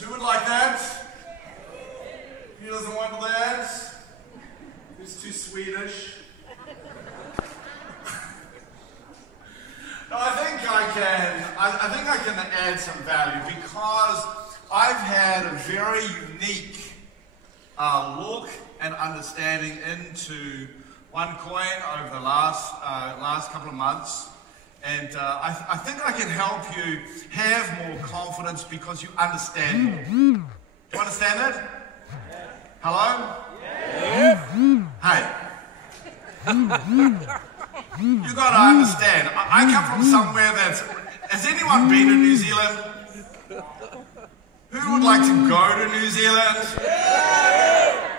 Who would like that? Who doesn't want that? Who's too Swedish? No, I think I can add some value because I've had a very unique look and understanding into Onecoin over the last couple of months. And I think I can help you have more confidence because you understand more. Do you understand that? Hello? Yeah. Hey. You got to understand. I come from somewhere that's... Has anyone been to New Zealand? Who would like to go to New Zealand?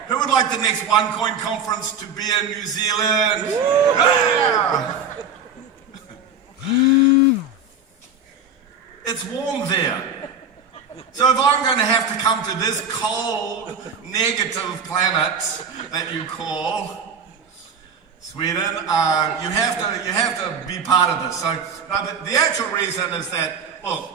Who would like the next Onecoin conference to be in New Zealand? Yeah. It's warm there. So if I'm going to have to come to this cold, negative planet that you call Sweden, you have to be part of this. So no, the actual reason is that, look,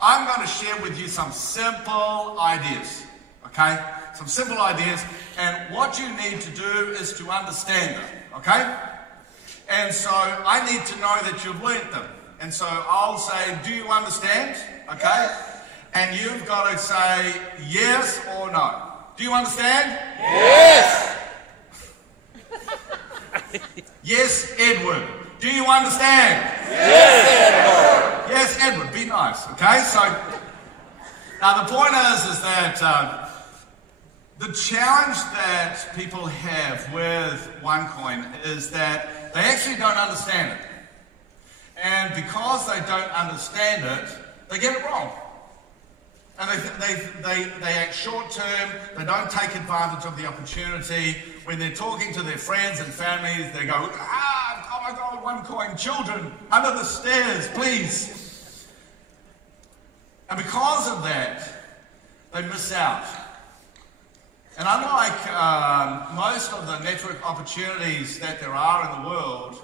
I'm going to share with you some simple ideas, okay? Some simple ideas, and what you need to do is to understand them, okay? And so I need to know that you've learnt them. And so I'll say, do you understand? Okay? And you've got to say yes or no. Do you understand? Yes! Yes, Edward. Do you understand? Yes, Edward. Yes, Edward. Be nice. Okay? So now the point is that the challenge that people have with Onecoin is that they actually don't understand it. And because they don't understand it, they get it wrong. And they act short term, they don't take advantage of the opportunity. When they're talking to their friends and families, they go, oh my God, Onecoin, children, under the stairs, please. And because of that, they miss out. And unlike most of the network opportunities that there are in the world,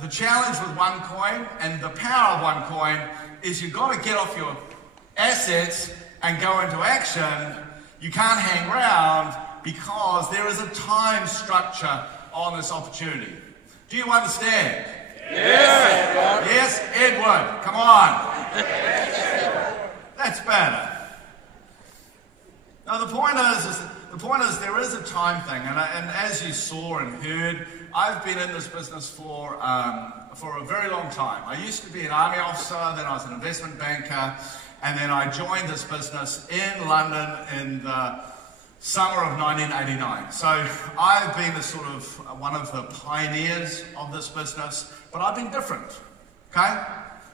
the challenge with Onecoin and the power of Onecoin is you've got to get off your assets and go into action. You can't hang around because there is a time structure on this opportunity. Do you understand? Yes, Edward. Yes, Edward. Come on. That's better. Now the point is there is a time thing, and as you saw and heard, I've been in this business for a very long time. I used to be an army officer, then I was an investment banker, and then I joined this business in London in the summer of 1989. So I've been one of the pioneers of this business, but I've been different, okay?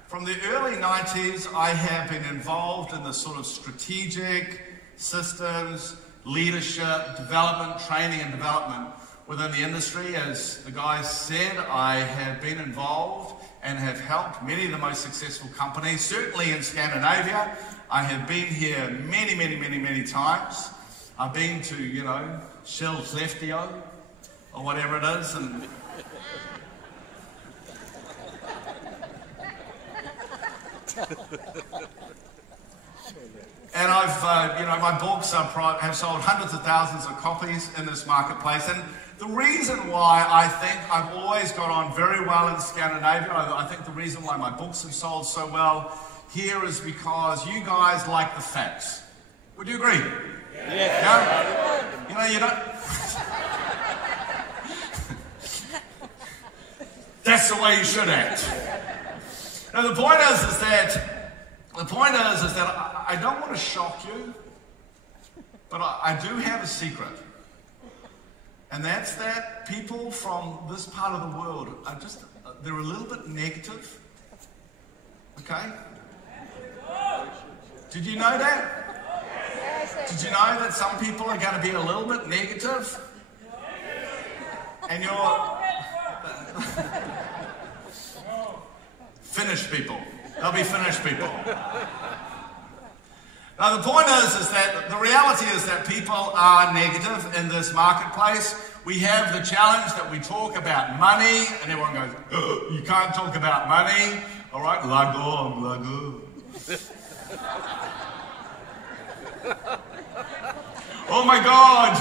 From the early 90s, I have been involved in the sort of strategic systems, leadership, development, training and development within the industry. As the guys said, I have been involved and have helped many of the most successful companies, certainly in Scandinavia. I have been here many times. I've been to, Skellefteå or whatever it is, and and I've, my books have sold hundreds of thousands of copies in this marketplace. And the reason why I think I've always got on very well in Scandinavia, I think the reason why my books have sold so well here is because you guys like the facts. Would you agree? Yes. Yeah? You don't... That's the way you should act. Now the point is that I don't want to shock you, but I do have a secret. And that's that people from this part of the world are they're a little bit negative. Okay? Did you know that? Did you know that some people are going to be a little bit negative? And you're... Finnish people. They'll be Finnish people. Now the point is that the reality is that people are negative in this marketplace. We have the challenge that we talk about money, and everyone goes, oh, you can't talk about money. All right, lago. Oh my God,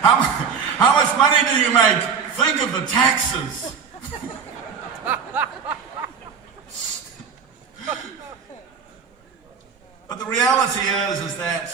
how much money do you make? Think of the taxes. But the reality is that,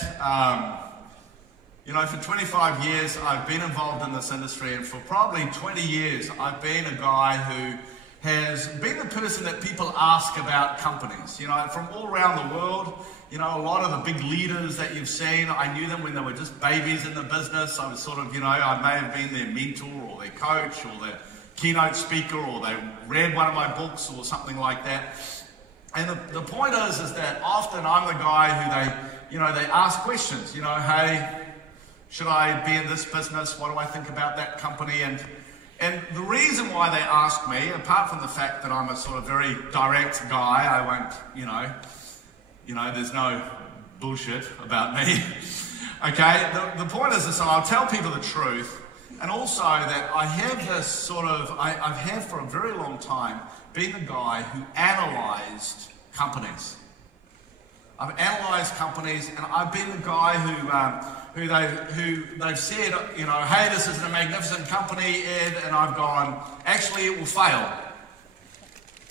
for 25 years I've been involved in this industry, and for probably 20 years I've been a guy who has been the person that people ask about companies. From all around the world, a lot of the big leaders that you've seen, I knew them when they were just babies in the business. I was sort of, I may have been their mentor or their coach or their keynote speaker, or they read one of my books or something like that. And the point is that often I'm the guy who they ask questions, hey, should I be in this business? What do I think about that company? And the reason why they ask me, apart from the fact that I'm a sort of very direct guy, I won't, there's no bullshit about me. Okay, the point is this, I'll tell people the truth, and also that I have this sort of, I've had for a very long time been the guy who analysed companies. I've analysed companies, and I've been the guy who they've said, hey, this is a magnificent company, Ed, and I've gone, actually it will fail.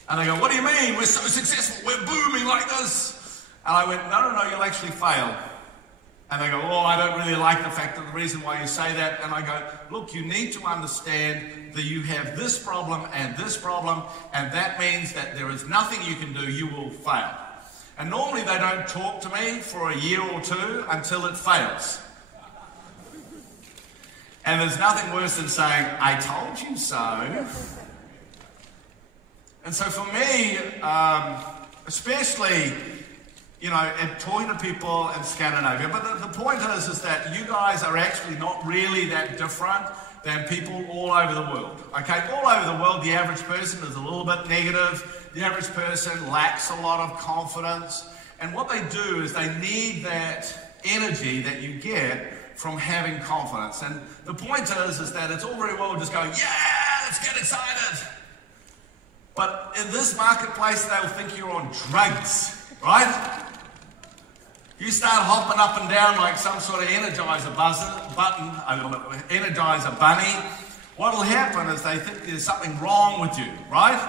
And they go, what do you mean? We're so successful, we're booming like this. And I went, no, you'll actually fail. And they go, oh, I don't really like the fact that the reason why you say that. And I go, look, you need to understand that you have this problem, and that means that there is nothing you can do, you will fail. And normally they don't talk to me for a year or two until it fails. And there's nothing worse than saying, I told you so. And so for me, especially, and talking to people in Scandinavia, but the point is that you guys are actually not really that different than people all over the world. Okay, all over the world, the average person is a little bit negative. The average person lacks a lot of confidence. And what they do is they need that energy that you get from having confidence. And the point is that it's all very well just going, yeah, let's get excited. But in this marketplace, they'll think you're on drugs, right? You start hopping up and down like some sort of Energizer bunny. What'll happen is they think there's something wrong with you, right?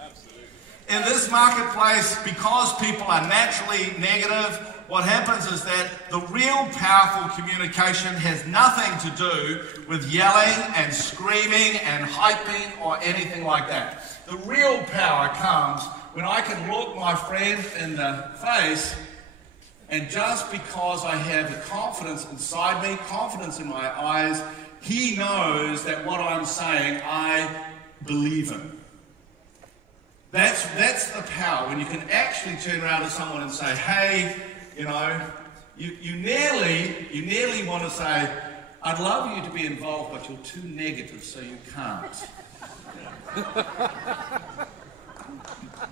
Absolutely. In this marketplace, because people are naturally negative, what happens is that the real powerful communication has nothing to do with yelling and screaming and hyping or anything like that. The real power comes when I can look my friend in the face, and just because I have the confidence inside me, confidence in my eyes, he knows that what I'm saying, I believe in. That's the power, when you can actually turn around to someone and say, hey, you nearly want to say, I'd love you to be involved, but you're too negative, so you can't.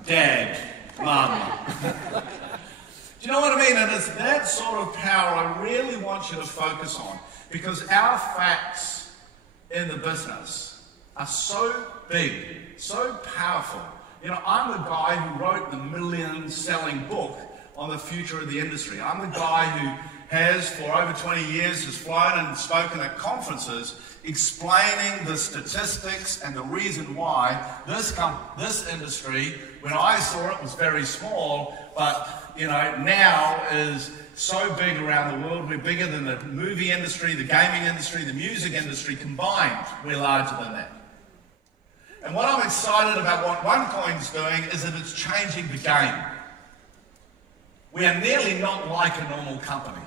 Dad, Mama. Do you know what I mean? And it's that sort of power I really want you to focus on, because our facts in the business are so big, so powerful. I'm the guy who wrote the million-selling book on the future of the industry. I'm the guy who has, for over 20 years, has flown and spoken at conferences explaining the statistics and the reason why this industry, when I saw it, was very small, but now is so big around the world. We're bigger than the movie industry, the gaming industry, the music industry combined. We're larger than that. And what I'm excited about what Onecoin's doing is that it's changing the game. We are nearly not like a normal company.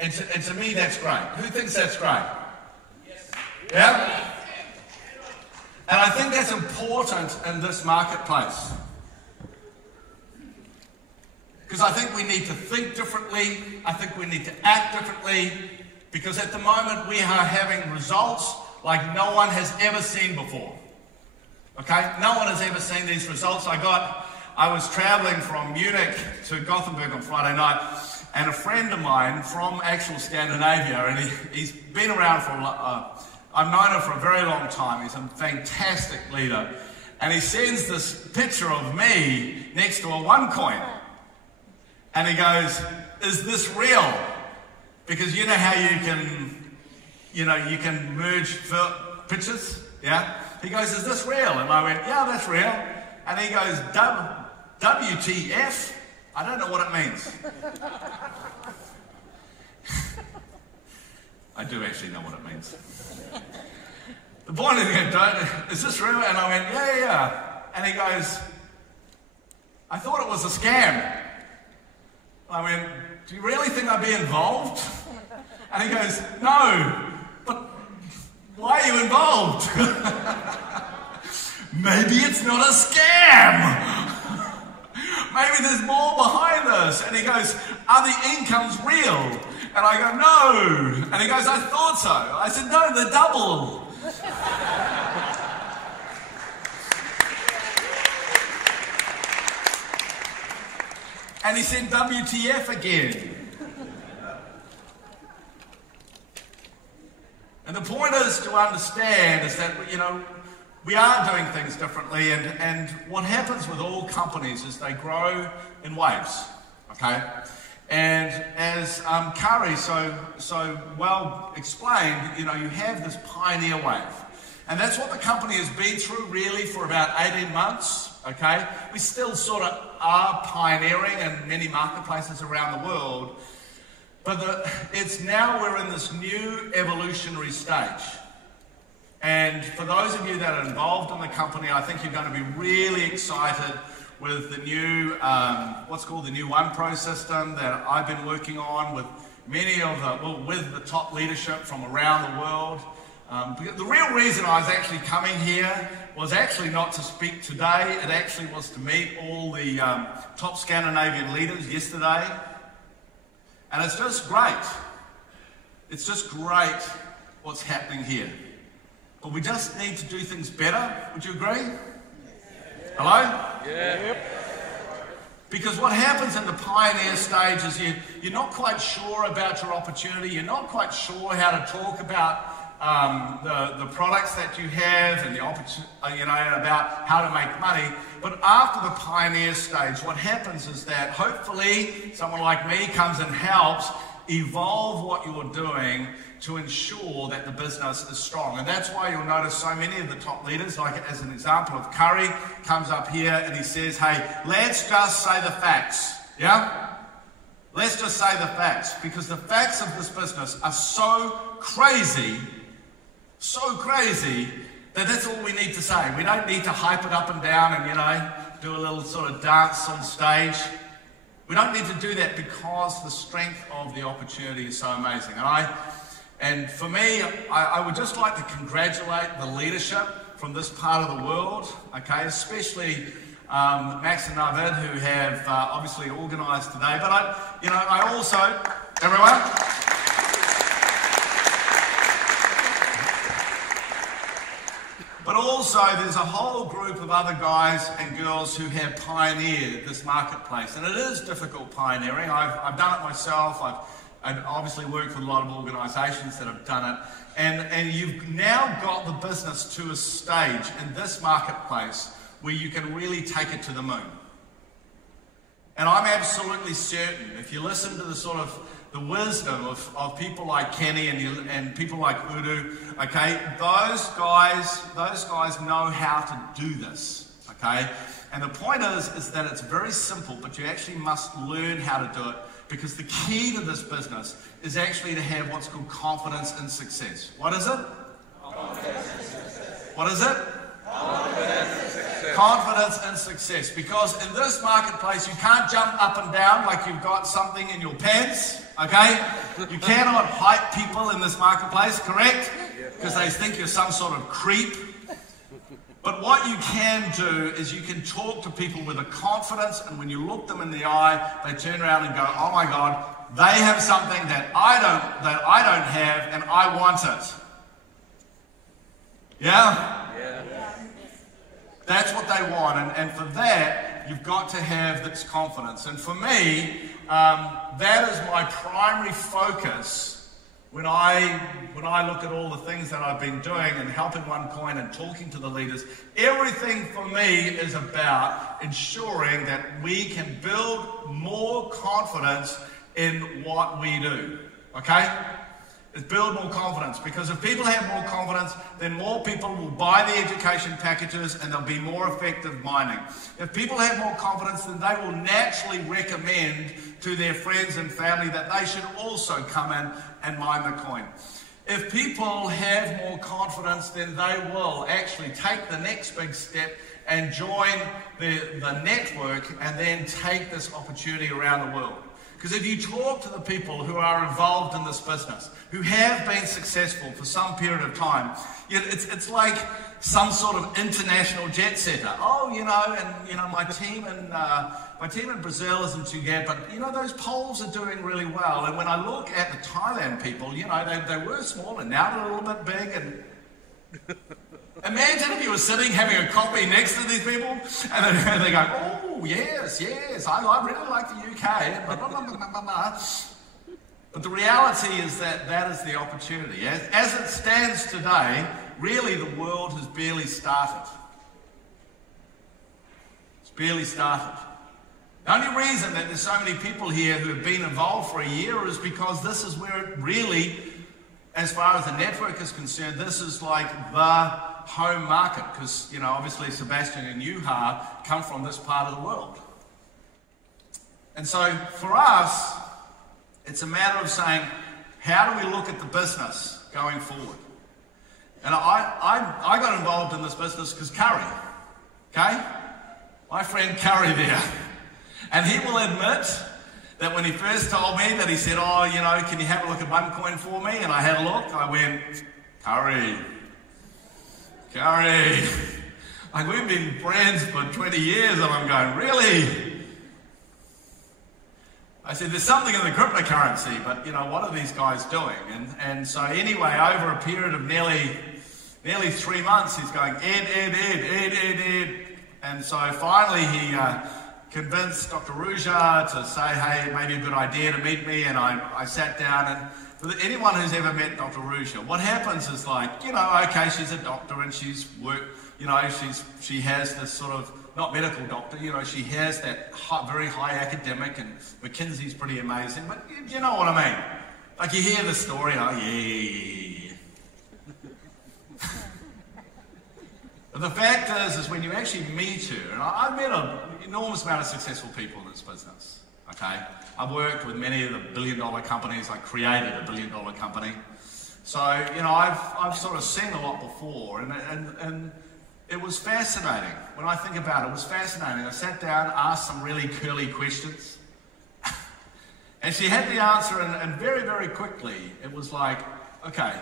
And to me, that's great. Who thinks that's great? Yes. Yeah? And I think that's important in this marketplace. Because I think we need to think differently. I think we need to act differently. Because at the moment, we are having results like no one has ever seen before. Okay? No one has ever seen these results. I was traveling from Munich to Gothenburg on Friday night, and a friend of mine from actual Scandinavia, and he's been around for I've known him for a very long time. He's a fantastic leader. And he sends this picture of me next to a Onecoin. And he goes, is this real? Because you know how you can merge pictures, yeah? He goes, is this real? And I went, yeah, that's real. And he goes, WTF? I don't know what it means. I do actually know what it means. The point is this real? And I went, yeah. And he goes, I thought it was a scam. I went, do you really think I'd be involved? And he goes, no, but why are you involved? Maybe it's not a scam. Maybe there's more behind this. And he goes, are the incomes real? And I go, no. And he goes, I thought so. I said, no, they're double. And he said, WTF again. And the point is to understand is that, we are doing things differently, and what happens with all companies is they grow in waves, okay? And as Kari so well explained, you have this pioneer wave. And that's what the company has been through really for about 18 months, okay? We still sort of are pioneering in many marketplaces around the world, but it's now we're in this new evolutionary stage. And for those of you that are involved in the company, I think you're going to be really excited with the new, what's called the new OnePro system that I've been working on with many of with the top leadership from around the world. The real reason I was actually coming here was actually not to speak today. It actually was to meet all the top Scandinavian leaders yesterday. And it's just great. It's just great what's happening here. But we just need to do things better. Would you agree? Hello? Yeah. Yep. Because what happens in the pioneer stage is you're not quite sure about your opportunity. You're not quite sure how to talk about the products that you have and the opportunity, about how to make money. But after the pioneer stage, what happens is that hopefully someone like me comes and helps evolve what you're doing to ensure that the business is strong. And that's why you'll notice so many of the top leaders, like as an example of Curry, comes up here and he says, hey, let's just say the facts, yeah? Let's just say the facts, because the facts of this business are so crazy, that that's all we need to say. We don't need to hype it up and down and, do a little sort of dance on stage. We don't need to do that because the strength of the opportunity is so amazing. And for me, I would just like to congratulate the leadership from this part of the world, okay, especially Max and Navid, who have obviously organised today. But I also, everyone, but also there's a whole group of other guys and girls who have pioneered this marketplace, and it is difficult pioneering. I've done it myself. I've obviously worked with a lot of organisations that have done it, and you've now got the business to a stage in this marketplace where you can really take it to the moon. And I'm absolutely certain, if you listen to the wisdom of people like Kenny and people like Udu, okay, those guys know how to do this, okay? And the point is that it's very simple, but you actually must learn how to do it, because the key to this business is actually to have what's called confidence in success. What is it? Confidence in success. What is it? Confidence in success. Confidence in success. Because in this marketplace, you can't jump up and down like you've got something in your pants, okay? You cannot hype people in this marketplace, correct? Because they think you're some sort of creep. But what you can do is you can talk to people with a confidence, and when you look them in the eye, they turn around and go, oh my God, they have something that I don't have, and I want it. Yeah? Yeah. That's what they want, and for that, you've got to have this confidence. And for me, that is my primary focus when I look at all the things that I've been doing and helping Onecoin and talking to the leaders. Everything for me is about ensuring that we can build more confidence in what we do, okay? Is build more confidence, because if people have more confidence, then more people will buy the education packages and they'll be more effective mining. If people have more confidence, then they will naturally recommend to their friends and family that they should also come in and mine the coin. If people have more confidence, then they will actually take the next big step and join the network and then take this opportunity around the world. Because if you talk to the people who are involved in this business, who have been successful for some period of time, it's like some sort of international jet setter. Oh, my team in Brazil isn't too bad, but those Poles are doing really well. And when I look at the Thailand people, they were small and now they're a little bit big. And imagine if you were sitting having a coffee next to these people, and they go, "Oh yes, I really like the UK." Blah, blah, blah, blah, blah, blah. But the reality is that is the opportunity. As it stands today, really the world has barely started. It's barely started. The only reason that there's so many people here who have been involved for a year is because this is where it really, as far as the network is concerned, this is like the home market, because obviously Sebastian and Juha come from this part of the world. And so for us, it's a matter of saying, how do we look at the business going forward? And I got involved in this business because Curry, okay? My friend Curry there. And he will admit that when he first told me that, he said, "Oh, can you have a look at Onecoin for me?" And I had a look. I went, Curry. Like, we've been friends for 20 years, and I'm going, really? I said, there's something in the cryptocurrency, but what are these guys doing? And so anyway, over a period of nearly 3 months, he's going, Ed. And so finally he convinced Dr. Ruja to say, hey, it may be a good idea to meet me. And I sat down, and with anyone who's ever met Dr. Ruja, what happens is like, okay, she's a doctor and she's worked, she has this sort of, not medical doctor, she has that very high academic, and McKinsey's pretty amazing, but you know what I mean? Like, you hear the story, oh yeah. But the fact is when you actually meet her, and I've met an enormous amount of successful people in this business, okay? I've worked with many of the billion-dollar companies. I created a billion-dollar company. So, I've sort of seen a lot before, and it was fascinating. When I think about it, it was fascinating. I sat down, asked some really curly questions, and she had the answer, and very, very quickly, it was like, okay,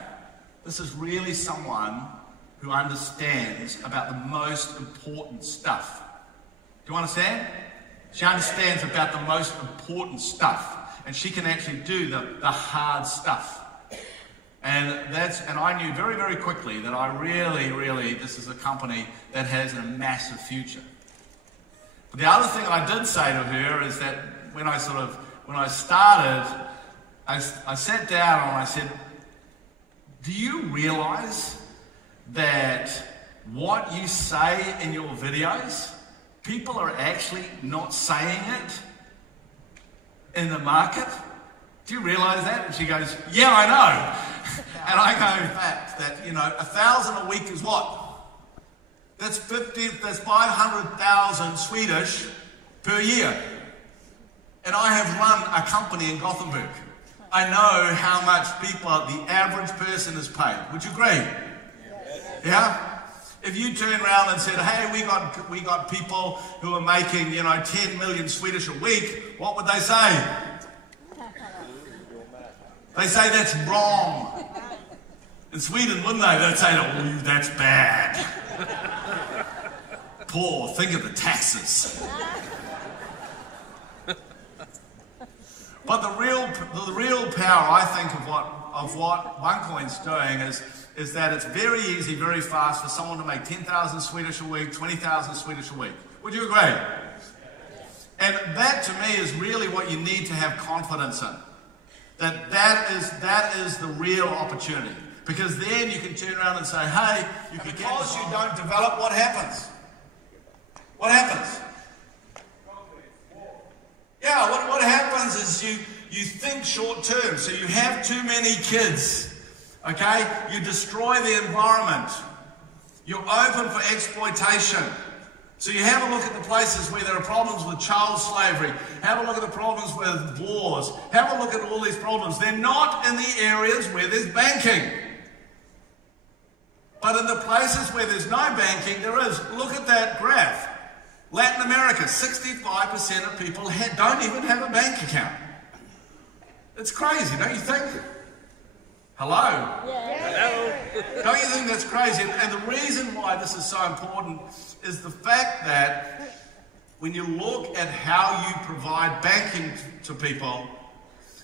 this is really someone who understands about the most important stuff. Do you understand? She understands about the most important stuff, and she can actually do the hard stuff. And I knew very, very quickly that I really, this is a company that has a massive future. But the other thing I did say to her is that when I started, I sat down and I said, do you realize that what you say in your videos, people are actually not saying it in the market? Do you realize that? And she goes, yeah, I know. And I go, in fact, that, 1,000 a week is what? That's 500,000 Swedish per year. And I have run a company in Gothenburg. I know how much the average person is paid. Would you agree? Yeah? If you turn around and said, hey, we got people who are making, 10 million Swedish a week, what would they say? They say that's wrong. In Sweden, wouldn't they? They'd say, oh, that's bad. Poor, think of the taxes. But the real power, I think, of what Onecoin's doing is that it's very easy, very fast for someone to make 10,000 Swedish a week, 20,000 Swedish a week. Would you agree? And that, to me, is really what you need to have confidence in. That is the real opportunity. Because then you can turn around and say, hey, because you don't develop, what happens? What happens? Yeah, what happens is you think short term, so you have too many kids, okay? You destroy the environment. You're open for exploitation. So you have a look at the places where there are problems with child slavery. Have a look at the problems with wars. Have a look at all these problems. They're not in the areas where there's banking. But in the places where there's no banking, there is. Look at that graph. Latin America, 65% of people don't even have a bank account. It's crazy, don't you think? Hello? Hello. Don't you think that's crazy? And the reason why this is so important is the fact that when you look at how you provide banking to people,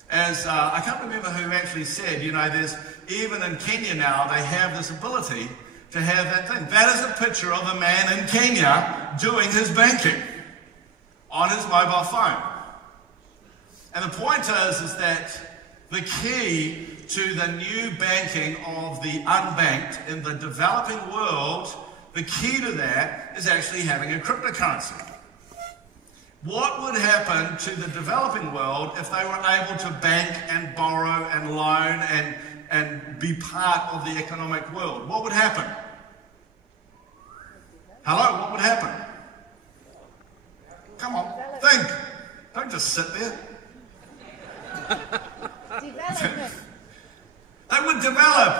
as I can't remember who actually said, you know, there's even in Kenya now, they have this ability to have that thing. That is a picture of a man in Kenya doing his banking on his mobile phone. And the point is that the key to the new banking of the unbanked in the developing world, the key to that is actually having a cryptocurrency. What would happen to the developing world if they were able to bank and borrow and loan and be part of the economic world? What would happen? Hello, what would happen? Come on, think. Don't just sit there. They would develop.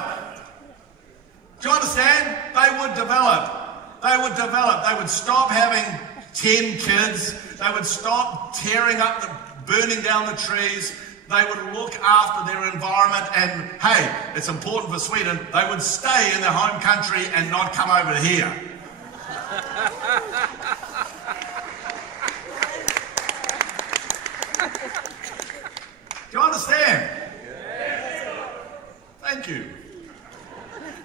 Do you understand? They would develop. They would develop. They would stop having 10 kids. They would stop burning down the trees. They would look after their environment, and hey, it's important for Sweden, they would stay in their home country and not come over here. Do you understand? Thank you.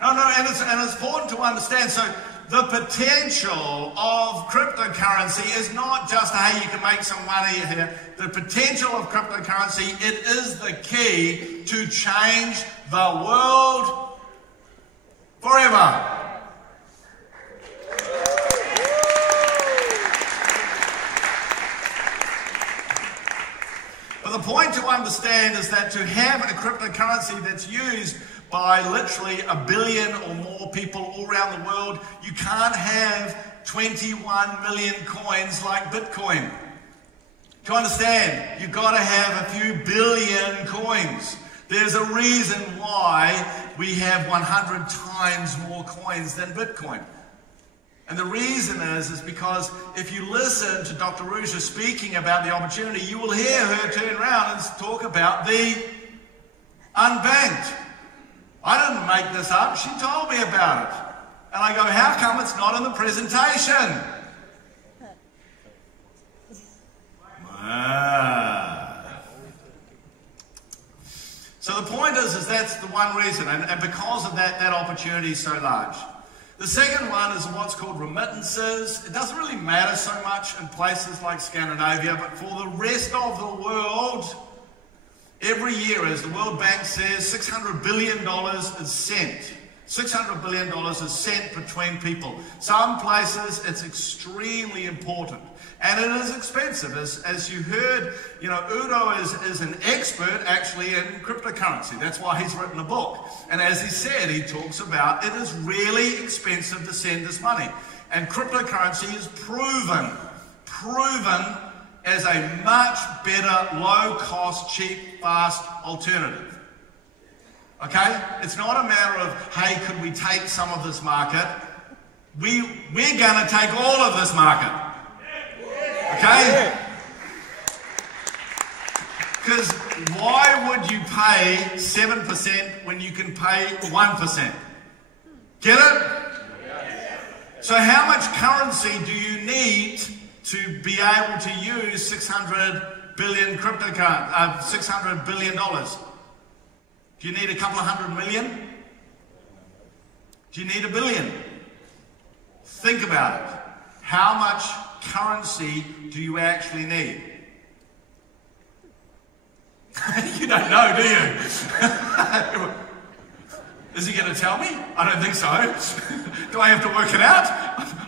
No, and it's important to understand. So the potential of cryptocurrency is not just, hey, you can make some money here. The potential of cryptocurrency, it is the key to change the world forever. But the point to understand is that to have a cryptocurrency that's used by literally 1 billion or more people all around the world, you can't have 21 million coins like Bitcoin. To understand, you've got to have a few billion coins. There's a reason why we have 100 times more coins than Bitcoin. And the reason is because if you listen to Dr. Ruja speaking about the opportunity, you will hear her turn around and talk about the unbanked. I didn't make this up, she told me about it. And I go, how come it's not in the presentation? So the point is that's the one reason, and because of that, that opportunity is so large. The second one is what's called remittances. It doesn't really matter so much in places like Scandinavia, but for the rest of the world, every year, as the World Bank says, $600 billion is sent. $600 billion is sent between people. Some places it's extremely important. And it is expensive. As you heard, you know, Udo is an expert actually in cryptocurrency. That's why he's written a book. And as he said, he talks about it is really expensive to send this money. And cryptocurrency is proven as a much better, low-cost, cheap, fast alternative. Okay? It's not a matter of, hey, could we take some of this market? We're going to take all of this market. Okay? Because why would you pay 7% when you can pay 1%? Get it? So how much currency do you need to be able to use $600 billion $600 billion? Do you need a couple of 100 million? Do you need $1 billion? Think about it. How much currency do you actually need? You don't know, do you? Is he going to tell me? I don't think so. Do I have to work it out?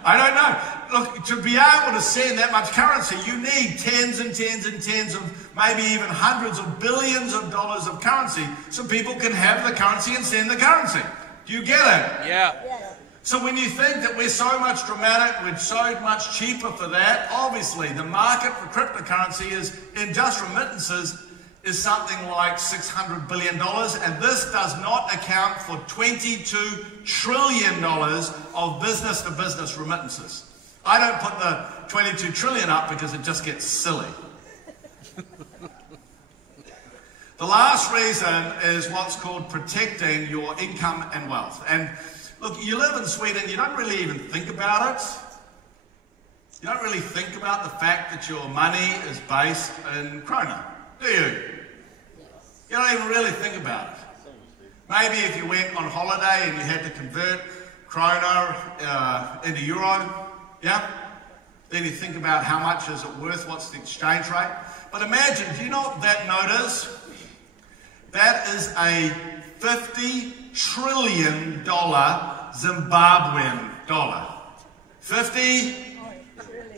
I don't know. look, to be able to send that much currency, you need tens and tens and tens of, maybe even hundreds of billions of dollars of currency so people can have the currency and send the currency. Do you get it? Yeah. So when you think that we're so much dramatic, we're so much cheaper for that, obviously the market for cryptocurrency is, in just remittances, is something like $600 billion, and this does not account for $22 trillion of business-to-business remittances. I don't put the 22 trillion up because it just gets silly. The last reason is what's called protecting your income and wealth. And look, you live in Sweden, you don't really even think about it. You don't really think about the fact that your money is based in krona, do you? You don't even really think about it. Maybe if you went on holiday and you had to convert krona into euro, yeah? Then you think about how much is it worth, what's the exchange rate. But imagine, do you know what that note is? That is a $50 trillion Zimbabwean dollar. $50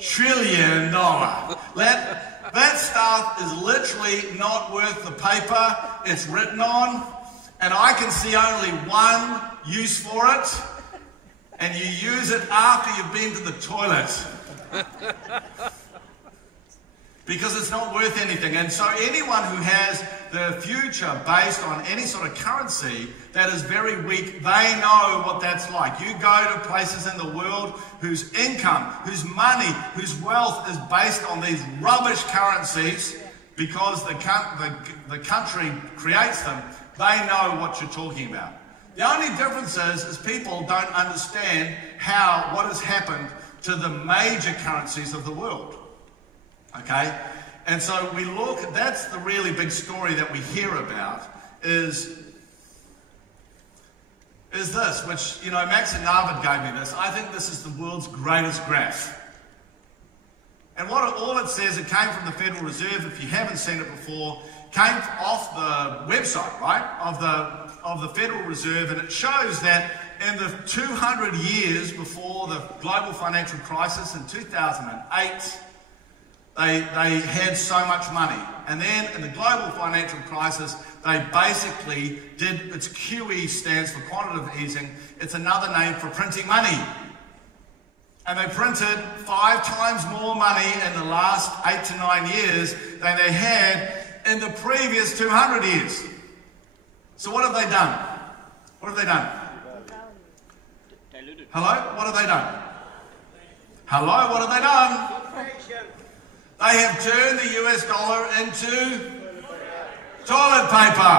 trillion. That stuff is literally not worth the paper it's written on, and I can see only one use for it, and you use it after you've been to the toilet. Because it's not worth anything. And so anyone who has the future based on any sort of currency that is very weak, they know what that's like. You go to places in the world whose income, whose money, whose wealth is based on these rubbish currencies because the country creates them, they know what you're talking about. The only difference is people don't understand what has happened to the major currencies of the world. Okay? And so we look, that's the really big story that we hear about, is this, which, you know, Max and Narvid gave me this. I think this is the world's greatest graph. And all it says, it came from the Federal Reserve, if you haven't seen it before, came off the website, right, of the Federal Reserve, and it shows that in the 200 years before the global financial crisis in 2008, they had so much money. And then in the global financial crisis, they basically did, its QE stands for quantitative easing. It's another name for printing money. And they printed 5 times more money in the last 8 to 9 years than they had in the previous 200 years. So what have they done? What have they done? Hello? What have they done? Hello? What have they done? They have turned the US dollar into toilet paper.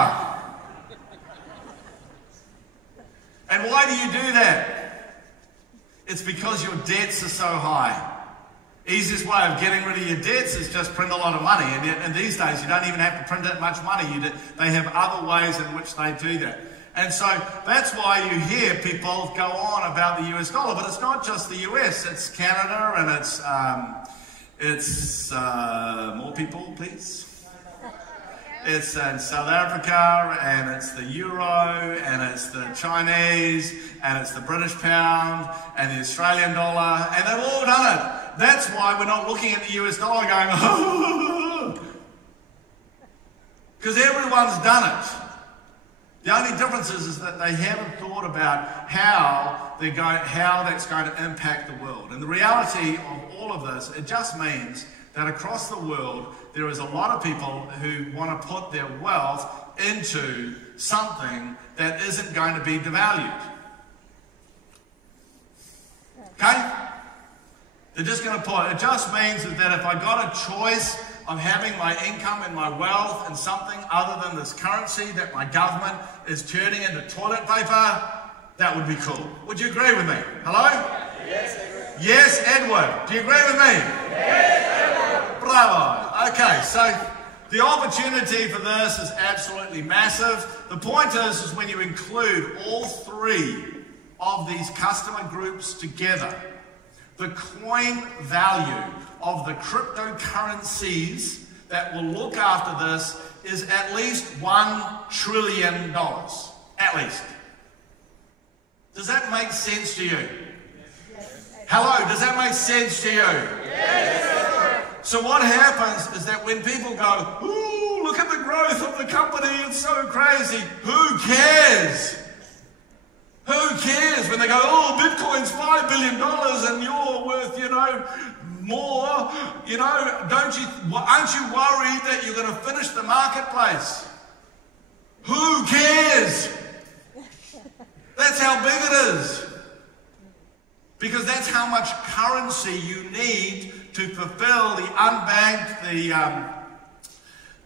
And why do you do that? It's because your debts are so high. Easiest way of getting rid of your debts is just print a lot of money. And these days, you don't even have to print that much money. They have other ways in which they do that. And so that's why you hear people go on about the US dollar. But it's not just the US. It's Canada, and it's more people, please. It's in South Africa, and it's the euro, and it's the Chinese, and it's the British pound, and the Australian dollar, and they've all done it. That's why we're not looking at the US dollar going, oh, because everyone's done it. The only difference is that they haven't thought about how that's going to impact the world. And the reality of all of this, it just means that across the world, there is a lot of people who want to put their wealth into something that isn't going to be devalued. Okay? They're just going to put, it just means that if I got a choice of having my income and my wealth in something other than this currency that my government is turning into toilet paper, that would be cool. Would you agree with me? Hello? Yes, Edward. Yes, Edward. Do you agree with me? Yes, Edward. Bravo. Okay, so the opportunity for this is absolutely massive. The point is when you include all 3 of these customer groups together, the coin value of the cryptocurrencies that will look after this is at least $1 trillion. At least. Does that make sense to you? Hello, does that make sense to you? Yes. So what happens is that when people go, ooh, look at the growth of the company, it's so crazy. Who cares? Who cares when they go, oh, Bitcoin's $5 billion and you're worth, more, aren't you worried that you're going to finish the marketplace? Who cares? That's how big it is. Because that's how much currency you need to fulfill the unbanked,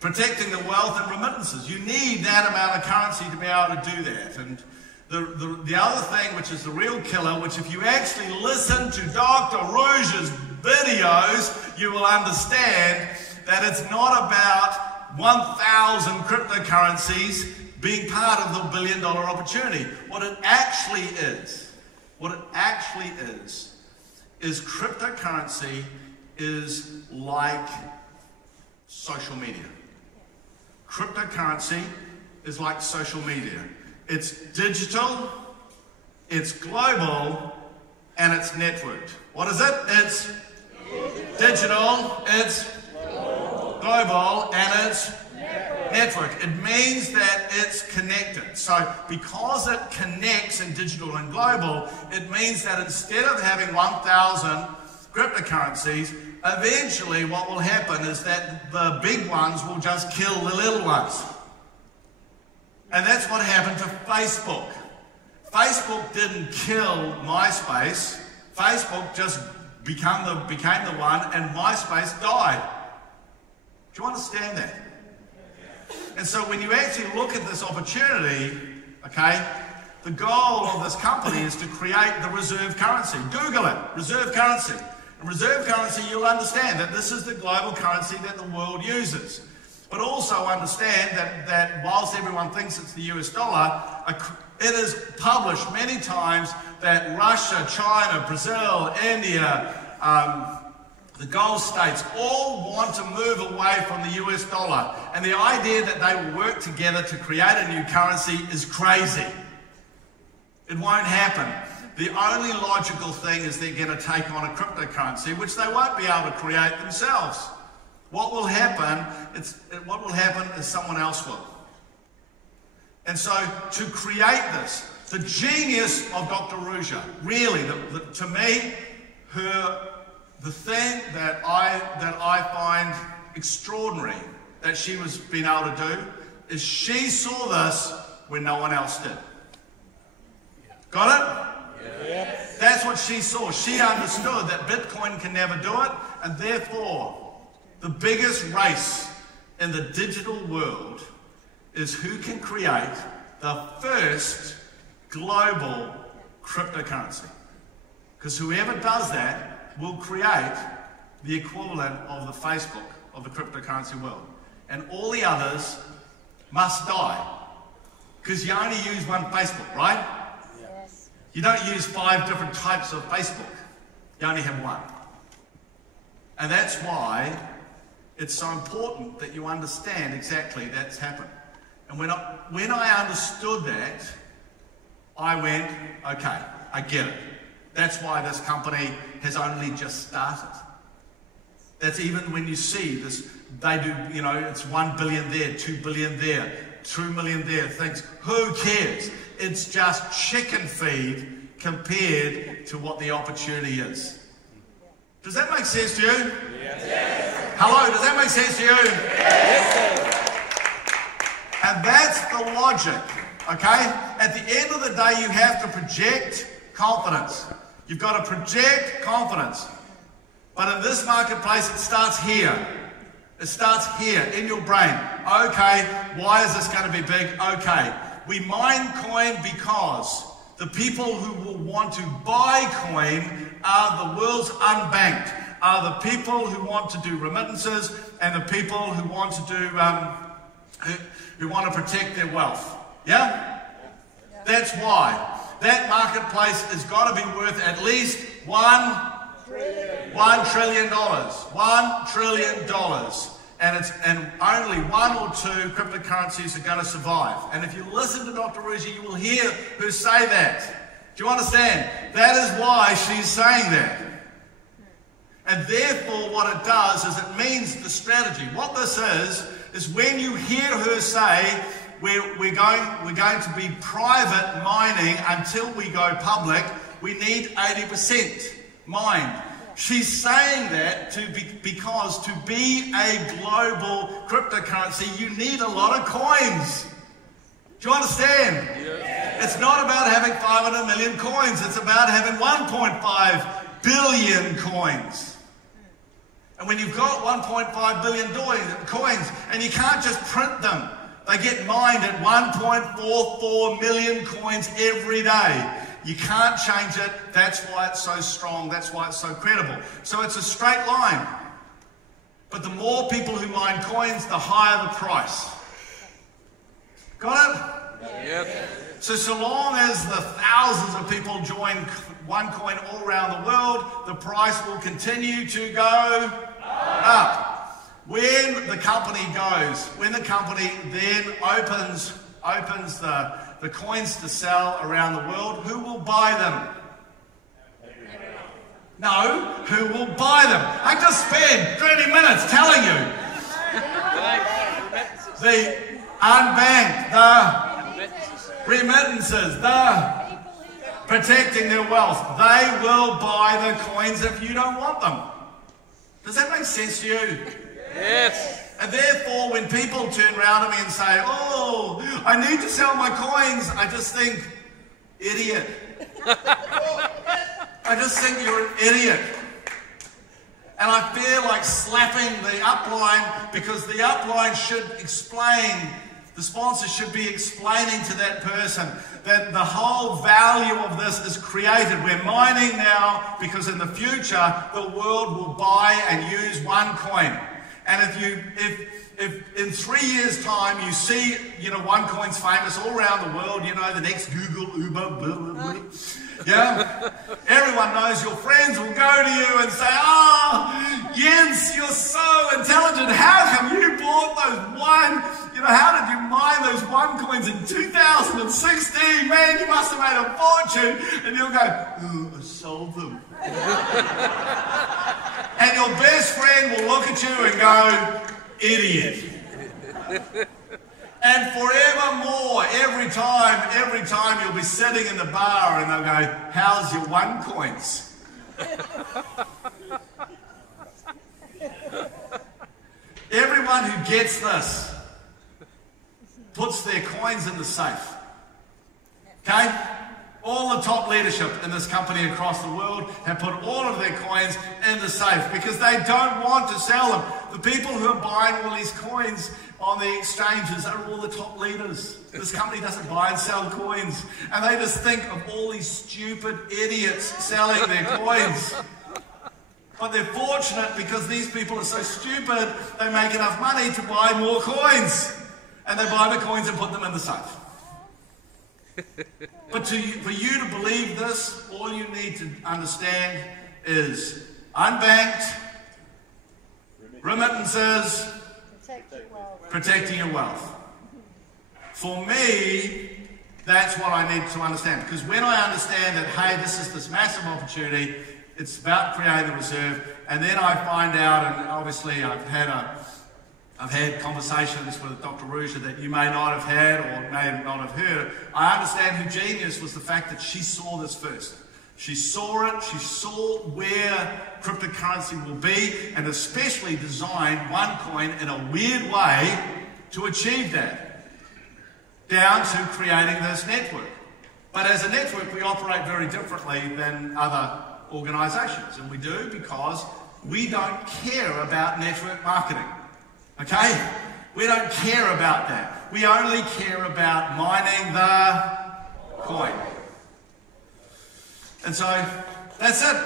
protecting the wealth and remittances. You need that amount of currency to be able to do that. And the other thing, which is the real killer, which if you actually listen to Dr. Rouge's videos, you will understand that it's not about 1,000 cryptocurrencies being part of the $1 billion opportunity. What it actually is cryptocurrency is like social media. Cryptocurrency is like social media. It's digital, it's global, and it's networked. What is it? It's digital, it's global, and it's network. It means that it's connected. So because it connects in digital and global, it means that instead of having 1,000 cryptocurrencies, eventually what will happen is that the big ones will just kill the little ones. And that's what happened to Facebook. Facebook didn't kill MySpace. Facebook just became the one, and MySpace died. Do you understand that? And so when you actually look at this opportunity, okay, the goal of this company is to create the reserve currency. Google it, reserve currency. And reserve currency, you'll understand that this is the global currency that the world uses. But also understand that whilst everyone thinks it's the US dollar, it is published many times that Russia, China, Brazil, India, the Gulf states all want to move away from the US dollar. And the idea that they will work together to create a new currency is crazy. It won't happen. The only logical thing is they're going to take on a cryptocurrency, which they won't be able to create themselves. What will happen is someone else will. And so to create this, the genius of Dr. Rouge, really, to me, the thing that I find extraordinary that she was being able to do is she saw this when no one else did. Got it? Yes. That's what she saw. She understood that Bitcoin can never do it, and therefore the biggest race in the digital world is who can create the first global cryptocurrency. Because whoever does that will create the equivalent of the Facebook of the cryptocurrency world. And all the others must die. Because you only use one Facebook, right? Yes. You don't use 5 different types of Facebook. You only have one. And that's why it's so important that you understand exactly that's happened. And when I understood that, I went, okay, I get it. That's why this company has only just started. That's even when you see this, they do, it's 1 billion there, 2 billion there, 2 million there, things. Who cares? It's just chicken feed compared to what the opportunity is. Does that make sense to you? Yes. Hello, does that make sense to you? Yes. And that's the logic, okay? At the end of the day, you have to project confidence. You've got to project confidence. But in this marketplace, it starts here. It starts here in your brain. Okay, why is this going to be big? Okay, we mine coin because the people who will want to buy coin are the world's unbanked, are the people who want to do remittances and the people who want to do, who want to protect their wealth. Yeah? That's why. That marketplace has got to be worth at least $1 trillion. $1 trillion. And only 1 or 2 cryptocurrencies are going to survive. And if you listen to Dr. Rouge, you will hear her say that. Do you understand? That is why she's saying that. And therefore what it does is it means the strategy. What this is when you hear her say, we're going to be private mining until we go public, we need 80% mined. She's saying that because to be a global cryptocurrency, you need a lot of coins. Do you understand? Yeah. It's not about having 500 million coins. It's about having 1.5 billion coins. And when you've got 1.5 billion coins, and you can't just print them, they get mined at 1.44 million coins every day. You can't change it. That's why it's so strong. That's why it's so credible. So it's a straight line. But the more people who mine coins, the higher the price. Got it? Yep. So long as the thousands of people join Onecoin all around the world, the price will continue to go up. When the company then opens the coins to sell around the world, who will buy them? No, who will buy them? I just spent 30 minutes telling you. The unbanked, the remittances, the protecting their wealth, they will buy the coins if you don't want them. Does that make sense to you? Yes. And therefore, when people turn around to me and say, oh, I need to sell my coins, I just think, idiot. I just think you're an idiot. And I feel like slapping the upline, because the upline should explain, the sponsor should be explaining to that person that the whole value of this is created. We're mining now because in the future, the world will buy and use Onecoin. And if in 3 years' time you see, Onecoin's famous all around the world, the next Google, Uber, blah, blah, blah, yeah? Everyone knows, your friends will go to you and say, oh, Jens, you're so intelligent. How come you bought those how did you mine those Onecoins in 2016? Man, you must have made a fortune. And you'll go, oh, I sold them. And your best friend will look at you and go, idiot. And forevermore, every time you'll be sitting in the bar and they'll go, how's your Onecoins? Everyone who gets this puts their coins in the safe. Okay? All the top leadership in this company across the world have put all of their coins in the safe because they don't want to sell them. The people who are buying all these coins on the exchanges are all the top leaders. This company doesn't buy and sell coins. And they just think of all these stupid idiots selling their coins. But they're fortunate because these people are so stupid, they make enough money to buy more coins. And they buy the coins and put them in the safe. But for you to believe this, all you need to understand is unbanked, remittances, protecting your wealth. For me, that's what I need to understand. Because when I understand that, hey, this is this massive opportunity, it's about creating the reserve, and then I find out, and obviously I've had conversations with Dr. Ruja that you may not have had or may not have heard. I understand her genius was the fact that she saw this first. She saw it, she saw where cryptocurrency will be, and especially designed Onecoin in a weird way to achieve that, down to creating this network. But as a network, we operate very differently than other organizations, and we do because we don't care about network marketing. Okay? We don't care about that. We only care about mining the coin. And so, that's it.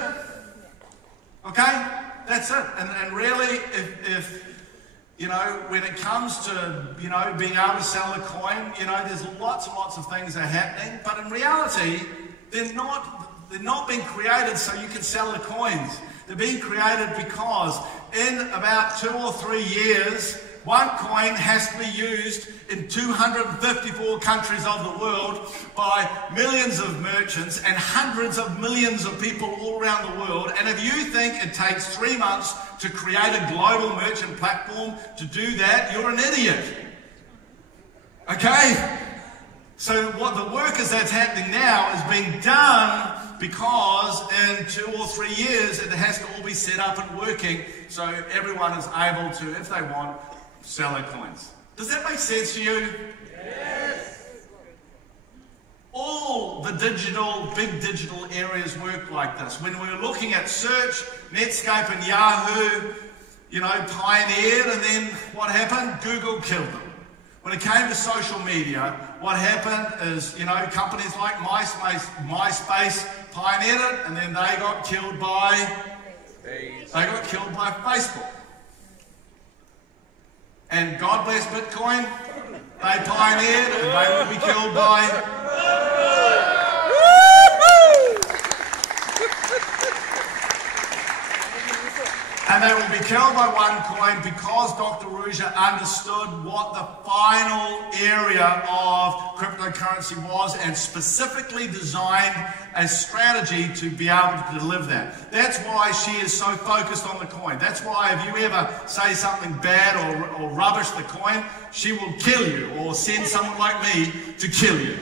Okay? That's it. And really, if when it comes to, being able to sell a coin, there's lots and lots of things that are happening, but in reality, they're not being created so you can sell the coins. They're being created because in about 2 or 3 years, Onecoin has to be used in 254 countries of the world by millions of merchants and hundreds of millions of people all around the world. And if you think it takes 3 months to create a global merchant platform to do that, you're an idiot. Okay? So what the work is that's happening now is being done because in 2 or 3 years it has to all be set up and working so everyone is able to, if they want, sell their coins. Does that make sense to you? Yes. All the big digital areas work like this. When we were looking at search, Netscape and Yahoo, pioneered, and then what happened? Google killed them. When it came to social media, what happened is, companies like MySpace pioneered it, and then they got killed by Facebook. And God bless Bitcoin, they pioneered, and they will be killed by... And they will be killed by Onecoin because Dr. Ruja understood what the final area of cryptocurrency was and specifically designed a strategy to be able to deliver that. That's why she is so focused on the coin. That's why if you ever say something bad or rubbish the coin, she will kill you or send someone like me to kill you.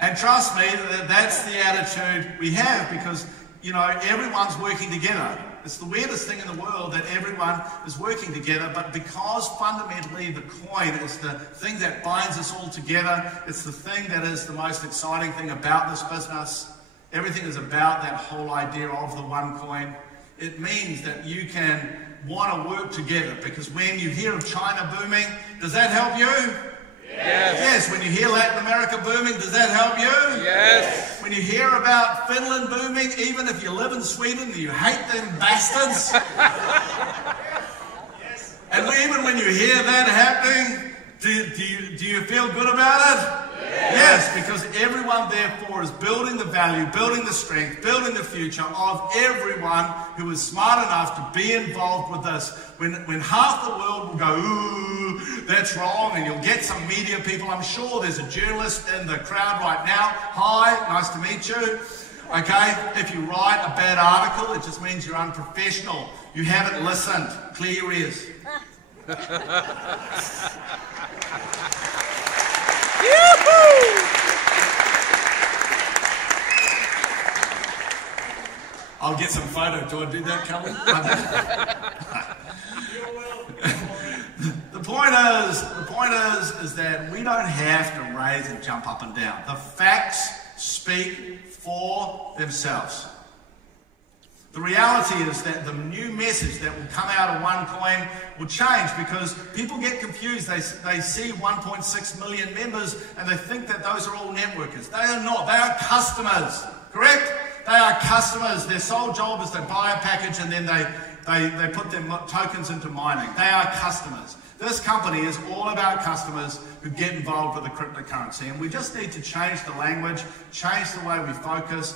And trust me, that's the attitude we have because everyone's working together. It's the weirdest thing in the world that everyone is working together, but because fundamentally the coin is the thing that binds us all together, it's the thing that is the most exciting thing about this business. Everything is about that whole idea of the one coin. It means that you can want to work together because when you hear of China booming, does that help you? Yes. Yes. When you hear Latin America booming, does that help you? Yes. When you hear about Finland booming, even if you live in Sweden and you hate them bastards. Yes. And even when you hear that happening, do you feel good about it? Yes, because everyone therefore is building the value, building the strength, building the future of everyone who is smart enough to be involved with this. When half the world will go, ooh, that's wrong, and you'll get some media people. I'm sure there's a journalist in the crowd right now. Hi, nice to meet you. Okay, if you write a bad article, it just means you're unprofessional. You haven't listened. Clear your ears. I'll get some photo. Do I do that, Kelly? The point is that we don't have to raise and jump up and down. The facts speak for themselves. The reality is that the new message that will come out of Onecoin will change because people get confused. They see 1.6 million members and they think that those are all networkers. They are not. They are customers. Correct? They are customers. Their sole job is to buy a package and then they put their tokens into mining. They are customers. This company is all about customers who get involved with the cryptocurrency. And we just need to change the language, change the way we focus,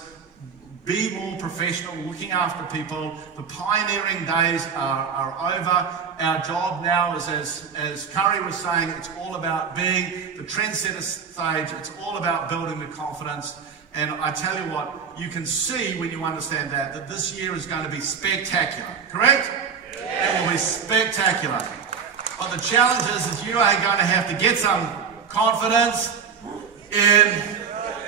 be more professional, looking after people. The pioneering days are over. Our job now is, as Curry was saying, it's all about being the trendsetter stage. It's all about building the confidence. And I tell you what, you can see when you understand that this year is going to be spectacular. Correct? It will be spectacular. But the challenge is you are going to have to get some confidence in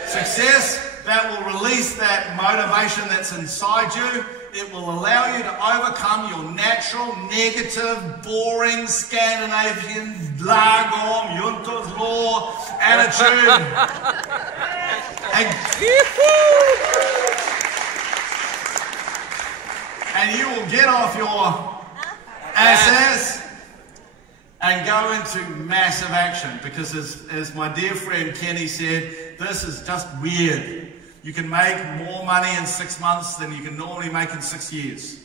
success. That will release that motivation that's inside you. It will allow you to overcome your natural, negative, boring, Scandinavian, lagom, Junta's law attitude. And you will get off your ass and go into massive action because as my dear friend Kenny said, this is just weird. You can make more money in 6 months than you can normally make in 6 years.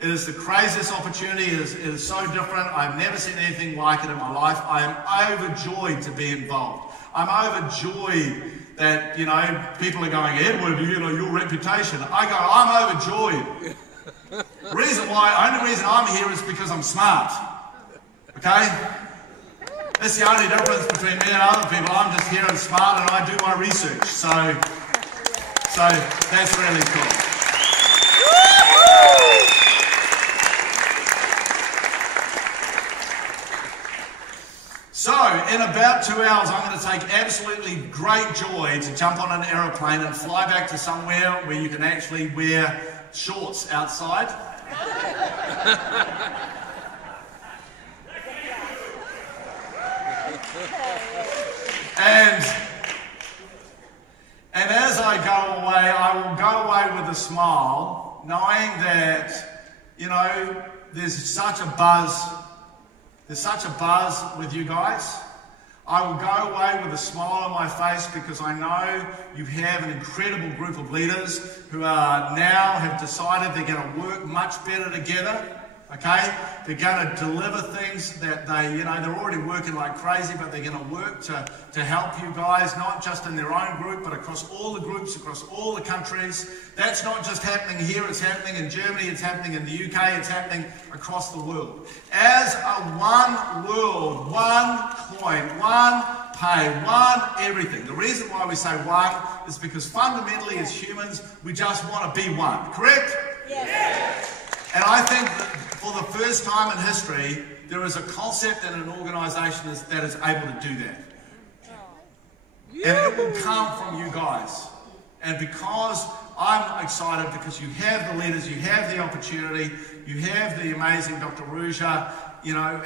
It is the craziest opportunity. It is so different. I've never seen anything like it in my life. I am overjoyed to be involved. I'm overjoyed that, people are going, Edward, your reputation. I go, I'm overjoyed. The reason why, only reason I'm here is because I'm smart. Okay? That's the only difference between me and other people. I'm just here and smart and I do my research. So that's really cool. So, in about 2 hours, I'm going to take absolutely great joy to jump on an aeroplane and fly back to somewhere where you can actually wear shorts outside. And as I go away, I will go away with a smile, knowing that, you know, there's such a buzz. There's such a buzz with you guys. I will go away with a smile on my face because I know you have an incredible group of leaders who are now have decided they're going to work much better together. Okay? They're going to deliver things that they, you know, they're already working like crazy, but they're going to work to help you guys, not just in their own group, but across all the groups, across all the countries. That's not just happening here, it's happening in Germany, it's happening in the UK, it's happening across the world. As a one world, one coin, one pay, one everything. The reason why we say one is because fundamentally as humans, we just want to be one. Correct? Yes. And I think that for the first time in history, there is a concept and an organisation that is able to do that. And it will come from you guys. And because I'm excited, because you have the leaders, you have the opportunity, you have the amazing Dr. Ruja, you know,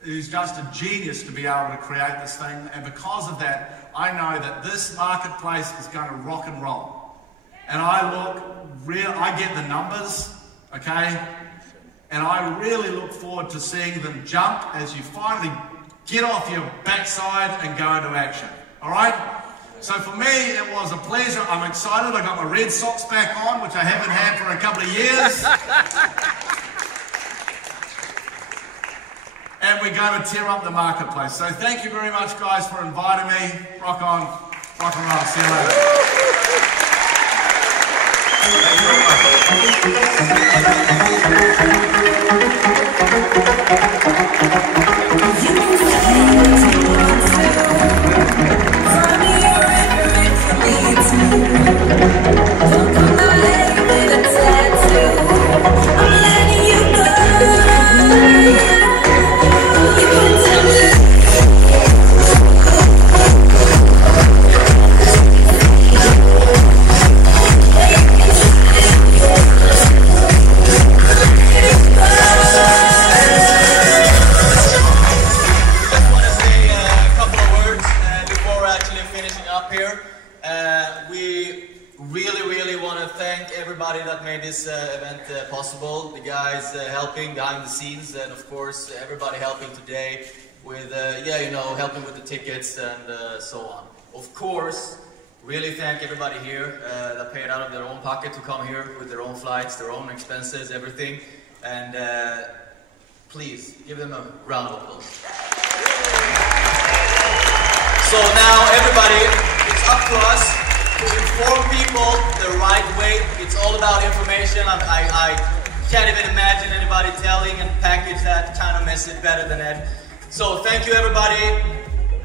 who's just a genius to be able to create this thing. And because of that, I know that this marketplace is going to rock and roll. And I get the numbers. Okay, and I really look forward to seeing them jump as you finally get off your backside and go into action. All right? So for me, it was a pleasure. I'm excited. I got my red socks back on, which I haven't had for a couple of years. And we're going to tear up the marketplace. So thank you very much, guys, for inviting me. Rock on, rock and roll. See you later. Possible, the guys helping behind the scenes, and of course everybody helping today with helping with the tickets and so on. Of course, really thank everybody here that paid out of their own pocket to come here with their own flights, their own expenses, everything, and please give them a round of applause. So now everybody, it's up to us to inform people the right way. It's all about information. I can't even imagine anybody telling and package that kind of message better than that. So thank you, everybody.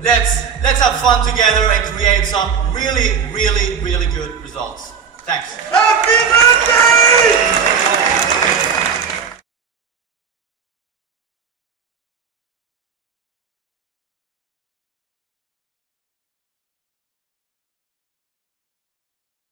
Let's have fun together and create some really, really, really good results. Thanks. Happy birthday!